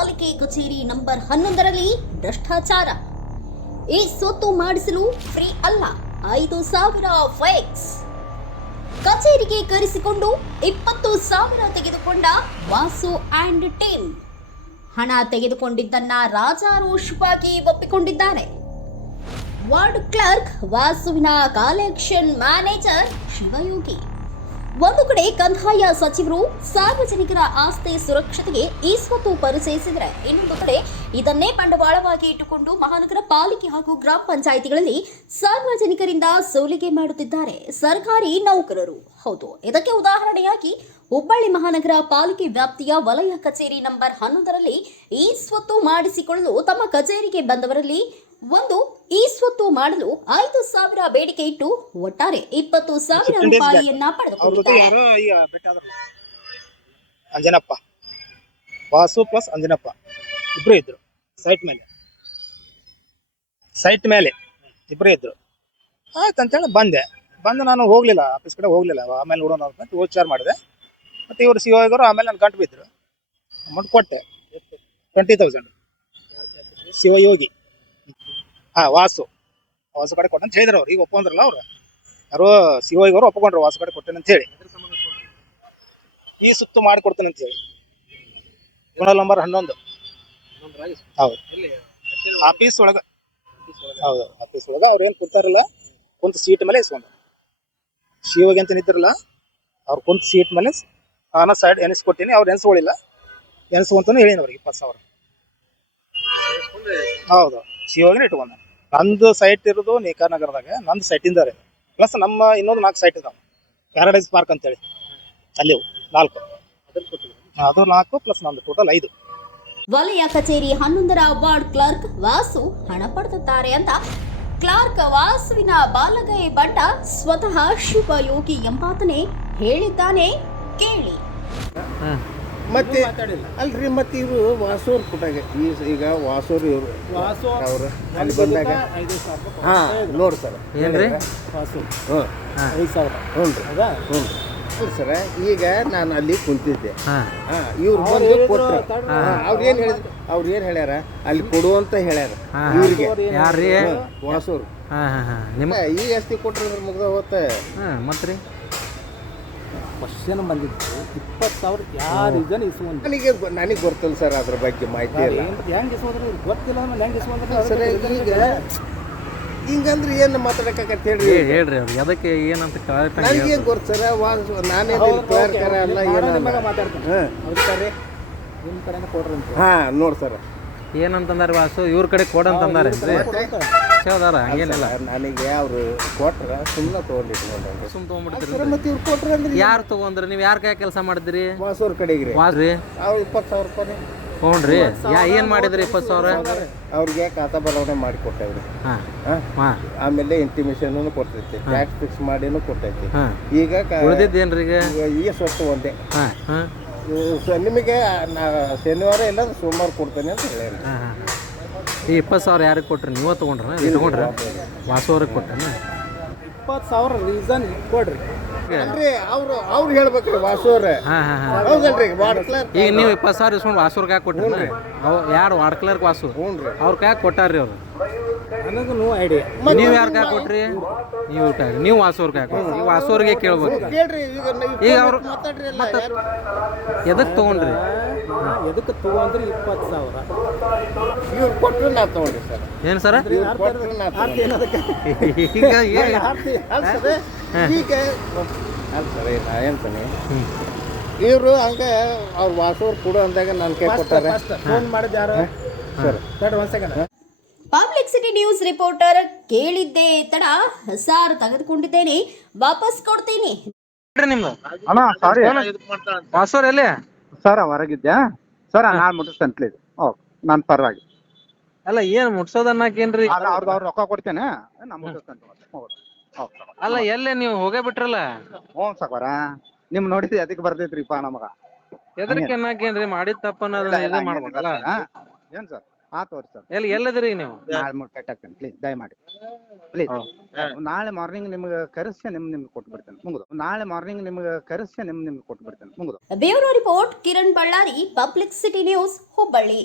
ಪಾಲಿಕೆ ಕಚೇರಿ ನಂಬರ್ 11ರಲ್ಲಿ ಭ್ರಷ್ಟಾಚಾರ. ಈ ಸೊತ್ತು ಮಾಡಿಸಲು ಫ್ರೀ ಅಲ್ಲ, 5,000 ಫೈಕ್ಸ್. ಕಚೇರಿಗೆ ಕರೆಸಿಕೊಂಡು 20,000 ತೆಗೆದುಕೊಂಡ ವಾಸು ಆ್ಯಂಡ್ ಟೀಮ್. ಹಣ ತೆಗೆದುಕೊಂಡಿದ್ದನ್ನ ರಾಜಾರೋಷವಾಗಿ ಒಪ್ಪಿಕೊಂಡಿದ್ದಾರೆ. ವಾರ್ಡ್ ಕ್ಲರ್ಕ್ ವಾಸುವಿನ ಕಲೆಕ್ಷನ್ ಮ್ಯಾನೇಜರ್ ಶಿವಯೋಗಿ. ಒಂದು ಕಡೆ ಕಂದಾಯ ಸಚಿವರು ಸಾರ್ವಜನಿಕರ ಆಸ್ತಿ ಸುರಕ್ಷತೆಗೆ ಈ ಸ್ವತ್ತು ಪರಿಚಯಿಸಿದರೆ, ಇನ್ನೊಂದು ಕಡೆ ಇದನ್ನೇ ಬಂಡವಾಳವಾಗಿ ಇಟ್ಟುಕೊಂಡು ಮಹಾನಗರ ಪಾಲಿಕೆ ಹಾಗೂ ಗ್ರಾಮ ಪಂಚಾಯಿತಿಗಳಲ್ಲಿ ಸಾರ್ವಜನಿಕರಿಂದ ಸುಲಿಗೆ ಮಾಡುತ್ತಿದ್ದಾರೆ ಸರ್ಕಾರಿ ನೌಕರರು. ಹೌದು, ಇದಕ್ಕೆ ಉದಾಹರಣೆಯಾಗಿ ಹುಬ್ಬಳ್ಳಿ ಮಹಾನಗರ ಪಾಲಿಕೆ ವ್ಯಾಪ್ತಿಯ ವಲಯ ಕಚೇರಿ ನಂಬರ್ 11ರಲ್ಲಿ ಈ ಸ್ವತ್ತು ಮಾಡಿಸಿಕೊಳ್ಳಲು ತಮ್ಮ ಕಚೇರಿಗೆ ಬಂದವರಲ್ಲಿ ಒಂದು ಈ ಸ್ವತ್ತು ಮಾಡಲು 5,000 ಬೇಡಿಕೆ ಇಟ್ಟು ಒಟ್ಟಾರೆ 20,000 ರೂಪಾಯಿಯನ್ನ ಪಡೆದುಕೊಂಡಿದ್ದಾರೆ. ಅಂಜನಪ್ಪ, ವಾಸು ಪ್ಲಸ್ ಅಂಜನಪ್ಪ ಇಬ್ರು ಇದ್ರು. ಸೈಟ್ ಮೇಲೆ ಇಬ್ರು ಇದ್ರು. ಆಯ್ತು ಅಂತೇಳಿ ಬಂದೆ ನಾನು ಹೋಗ್ಲಿಲ್ಲ, ಆಫೀಸ್ ಕಡೆ ಹೋಗ್ಲಿಲ್ಲ. ಆಮೇಲೆ ನೋಡೋಣ ಅಂತ ವಿಚಾರ ಮಾಡಿದೆ. ಮತ್ತೆ ಇವರು ಶಿವಯೋಗರು ಆಮೇಲೆ ನಾನು ಗಂಟು ಬಿದ್ರು. ಅಮೌಂಟ್ ಕೊಟ್ಟೆ 20,000. ಶಿವಯೋಗಿ ವಾಸು ಕಡೆ ಕೊಟ್ಟೆ ಅಂತ ಹೇಳಿದ್ರು ಅವ್ರು. ಈಗ ಒಪ್ಕೊಂಡ್ರಲ್ಲ ಅವ್ರು, ಯಾರು ಶಿವಯೋಗಿ ಅವರು ಒಪ್ಕೊಂಡ್ರು ವಾಸು ಕಡೆ ಕೊಟ್ಟೇನೆ ಅಂತ ಹೇಳಿ. ಈ ಸುತ್ತು ಮಾಡಿ ಕೊಡ್ತೇನೆ ಅಂತ ಹೇಳಿ. ಗುಣಲ್ ನಂಬರ್ 11. ಹೌದು, ಆಫೀಸ್ ಒಳಗ. ಹೌದು, ಆಫೀಸ್ ಒಳಗ ಅವ್ರು ಏನ್ ಕುಂತಾರಲ್ಲ, ಕುಂತ ಸೀಟ್ ಮೇಲೆ ಇಸ್ಕೊಂಡ್ರು. ಶಿವಯೋಗಿ ಅಂತ ನಿಂತಿರಲ್ಲ, ಅವ್ರು ಕುಂತ ಸೀಟ್ ಮೇಲೆ ನಾನು ಸೈಡ್ ಎನಿಸ್ಕೊಟ್ಟಿನಿ. ಅವ್ರು ಎನಿಸ್ಕೊಳ್ಳಿಲ್ಲ, ಎನಿಸ್ಕೊಂತಾನು ಹೇಳಿನ ಅವ್ರಿಗೆ 20,000. ಹೌದು, ಶಿವಯೋಗಿನ ಇಟ್ಕೊಂಡ. ನಂದು ಸೈಟ್ ಇರೋದು ನೇಕಾರ ನಗರದಾಗ, ನಂದು ಸೈಟಿಂದ ಪ್ಲಸ್ ನಮ್ಮ ಇನ್ನೊಂದು 4 ಸೈಟ್ ಇದಾವೆ. ಪ್ಯಾರಡೈಸ್ ಪಾರ್ಕ್ ಅಂತೇಳಿ ಅಲ್ಲಿ 4. ಅದು 4 ಪ್ಲಸ್ ನಂದು ಟೋಟಲ್ 5. ವಲಯ ಕಚೇರಿ 11ರ ವಾರ್ಡ್ ಕ್ಲರ್ಕ್ ವಾಸು ಹಣ ಪಡೆದಿದ್ದಾರೆ ಅಂತ ಕ್ಲಾರ್ಕ್ ವಾಸುವಿನ ಬಾಲಗೈ ಬಂಟ ಸ್ವತಃ ಶಿವಯೋಗಿ ಎಂಬಾತನೇ ಹೇಳಿದ್ದಾನೆ. ಕೇಳಿ. ಮತ್ತೆ ಅಲ್ರಿ, ಮತ್ತೆ ಇವರು ವಾಸೂರ್ ಕೊಟ್ಟಾಗ ಈಗ ವಾಸೂರ್ ಇವರು ಅವರು ಅಲ್ಲಿ ಬಂದಾಗ ನೋಡಿ ಸರ್ ಏನ್ರಿ ವಾಸೂರ್ 5,000. ಹ್ಞೂ ಸರ. ಈಗ ನಾನು ಅಲ್ಲಿ ಕುಂತಿದ್ದೆ. ಇವ್ರು ಬಂದು ಕೊಟ್ರು. ಅವ್ರು ಏನು ಹೇಳ್ಯಾರ, ಅಲ್ಲಿ ಕೊಡುವಂತ ಹೇಳ್ಯಾರ ಇವ್ರಿಗೆ. ಯಾರ್ರೀ? ವಾಸೂರ್. ಈಗ ಎಷ್ಟಿ ಕೊಟ್ರೆ ಮುಗ್ದ ಹೋತ. ಮತ್ರಿ ಕ್ವಶನ್ ಬಂದಿತ್ತು 20,000 ಯಾರು ಇದನ್ನ ಇಸ್ಕೊಂಡ್ರು. ನನಗೆ ಗೊತ್ತಲ್ಲ ಸರ್ ಅದ್ರ ಬಗ್ಗೆ ಮಾಹಿತಿ ಇಲ್ಲ. ಹೆಂಗೆ ಇಸ್ಕೊಂಡ್ರು ಗೊತ್ತಿಲ್ಲ. ಹೆಂಗೆ ಇಸ್ಕೊಂಡ್ರು ಸರ್ ಈಗ ಹಿಂಗಂದ್ರೆ ಏನು ಮಾತಾಡಕತ್ತ ಹೇಳ್ರಿ ಅವ್ರಿಗೆ ಅದಕ್ಕೆ ಏನಂತ ನನಗೇನು ಗೊತ್ತು ಸರ್. ನಾನೇನು ಕ್ಲರ್ಕರ ಅಲ್ಲ, ಏನು ಮಾತಾಡ್ತಾರೆ. ಅವ್ರ ನಿಮ್ಮ ಕಡೆಯಿಂದ ಕೊಡ್ರಿ ಅಂತ. ನೋಡಿ ಸರ್ ಏನಂತಂದಾರ ವಾಸು ಇವ್ರ ಕಡೆ ಕೊಡಂತಂದಾರೆ ಹಂಗೇನಿಲ್ಲ. ನನಗೆ ಅವ್ರು ಕೊಟ್ರ ಸುಮ್ಮನೆ ತೊಗೊಂಡಿಟ್ಟು ಸುಮ್ ತೊಗೊಂಡ್ಬಿಡ್ತೀರಿ. ಮತ್ತೆ ಇವ್ರು ಕೊಟ್ರ ಅಂದ್ರೆ ಯಾರು ತೊಗೊಂಡ್ರಿ? ನೀವು ಯಾರ ಕೈ ಕೆಲಸ ಮಾಡಿದ್ರಿ? ವಾಸೂರ್ ಕಡೆಗೆ ವಾಸ್ರಿ ಅವ್ರು 20,000 ರೂಪಾಯಿ ಹ್ಞೂನ್ರಿ. ಏನ್ ಮಾಡಿದ್ರಿ 20,000? ಅವ್ರಿಗೆ ಖಾತಾ ಬದಲಾವಣೆ ಮಾಡಿ ಕೊಟ್ಟೇವ್ರಿ. ಆಮೇಲೆ ಇಂಟಿಮೇಷನ್ ಕೊಡ್ತೈತಿ, ಟ್ಯಾಕ್ಸ್ ಫಿಕ್ಸ್ ಮಾಡಿನೂ ಕೊಟ್ಟೈತಿ. ಈಗ ಉಳಿದಿದ್ದೇನ್ರಿ? ಈಗ ಸ್ವತ್ತು ಒಂದೇ. ನಿಮಗೆ ಶನಿವಾರ ಇಲ್ಲ ಸೋಮವಾರ ಕೊಡ್ತೇನೆ ಅಂತ ಹೇಳಿ. ಈ 20,000 ಯಾರಿಗೆ ಕೊಟ್ರಿ? ನೀವ ತಗೊಂಡ್ರ? ತಗೊಂಡ್ರ ವಾಸವ್ರಿಗೆ ಕೊಟ್ಟ. 20,000 ರೀಸನ್ ಕೊಡ್ರಿ ಅಲ್ರಿ. ಅವ್ರು ಹೇಳ್ಬೇಕ್ರಿ ವಾಸೂರ್. ಹೌದಲ್ರಿ ವಾರ್ಡ್ ಕ್ಲರ್ಕ್. ಈಗ ನೀವು 20,000 ಇಸ್ಕೊಂಡು ವಾಸೂರ್ಗೆ ಯಾಕೆ ಕೊಟ್ರಿ? ಯಾರು ವಾರ್ಡ್ ಕ್ಲರ್ಕ್ ವಾಸು? ಅವ್ರ ಕೈ ಕೊಟ್ಟಾರ್ರಿ ಅವ್ರು. ನನಗೂ ನೋ ಐಡಿಯಾ. ನೀವು ಯಾರ ಕೈ ಕೊಟ್ರಿ? ನೀವು ವಾಸೂರ್ ಕೈ ಕೊಟ್ರಿ. ಈಗ ವಾಸೂರ್ಗೆ ಕೇಳ್ಬೇಕು. ಈಗ ಅವ್ರು ಎದಕ್ಕೆ ತಗೊಂಡ್ರಿ? ಎದಕ್ಕೆ ತಗೊಂಡ್ರಿ? 20,000 ಇವ್ರು ಕೊಟ್ಟರು ನಾ ತಗೊಂಡ್ರಿ ಸರ್. ಏನು ಸರ್? ಈಗ ಹೇಳ್ತಾನೆ ಇವರು ಹಂಗೆ ಅವ್ರು ವಾಸೂರ್ ಕೊಡು ಅಂದಾಗ ನನ್ನ ಕೈ ಕೊಟ್ಟಾರೆ. ಫೋನ್ ಮಾಡಿದ ಯಾರು sir? 1 second. Public city news reporter. ಕೇಳಿದ್ದೆ ತಡ, ಸಾರ್ ತೆಗೆದುಕೊಂಡಿದ್ದೇನೆ, ವಾಪಸ್ ಕೊಡ್ತೀನಿ. ನಿಮ್ದು ಅಣ್ಣ ಸಾರಿ ವಾಸೂರ್ ಎಲ್ಲಿ ಸರ್? ಹೊರಗಿದ್ಯಾ ಸರ್? ನಾನು ಮುಟ್ಟಿಸ್ತಂತ್ಲಿ. ನನ್ನ ಪರವಾಗಿ ಅಲ್ಲ, ಏನ್ ಮುಟ್ಸೋದನ್ನಕೇನ್ರಿ? ಅವ್ರಿಗೆ ರೊಕ್ಕ ಕೊಡ್ತೇನೆ, ನಾ ಮುಟ್ಟಿಸ್ತಂತ. ಅಲ್ಲ, ಎಲ್ಲೇ ನೀವು ಹೋಗೇ ಬಿಟ್ರಲ್ಲ. ಹ್ಞೂ ಸಾಕೋರ, ನಿಮ್ ನೋಡಿದ್ರಿ ಅದಕ್ಕೆ ಬರ್ತೈತ್ರಿಪ್ಪ ನಮಗ. ಎದಕ್ಕೆ ಅನ್ನಕೇನ್ರಿ? ಮಾಡಿದ ತಪ್ಪನ್ನ ಇದು ಮಾಡ್ಬೇಕಲ್ಲ. ಏನ್ ಸರ್? ತೋರಿ ಸರ್ ಎಲ್ಲದಿರಿ ನೀವು? ನಾಳೆ ಮುಟ್ಟಾಕ್ತೇನೆ ಪ್ಲೀಸ್ ದಯಮಾಡಿ ಪ್ಲೀಸ್. ನಾಳೆ ಮಾರ್ನಿಂಗ್ ನಿಮ್ಗೆ ಕರೆಸಿ ನಿಮ್ಗೆ ಕೊಟ್ಟು ಬಿಡ್ತೇನೆ ಮುಗಿದು. ನಾಳೆ ಮಾರ್ನಿಂಗ್ ನಿಮ್ಗೆ ಕರೆಸಿ ನಿಮ್ಗೆ ಕೊಟ್ಟು ಬಿಡ್ತೇನೆ ಮುಗಿದು. Bureau report Kiran Ballari, public city news, Hubballi.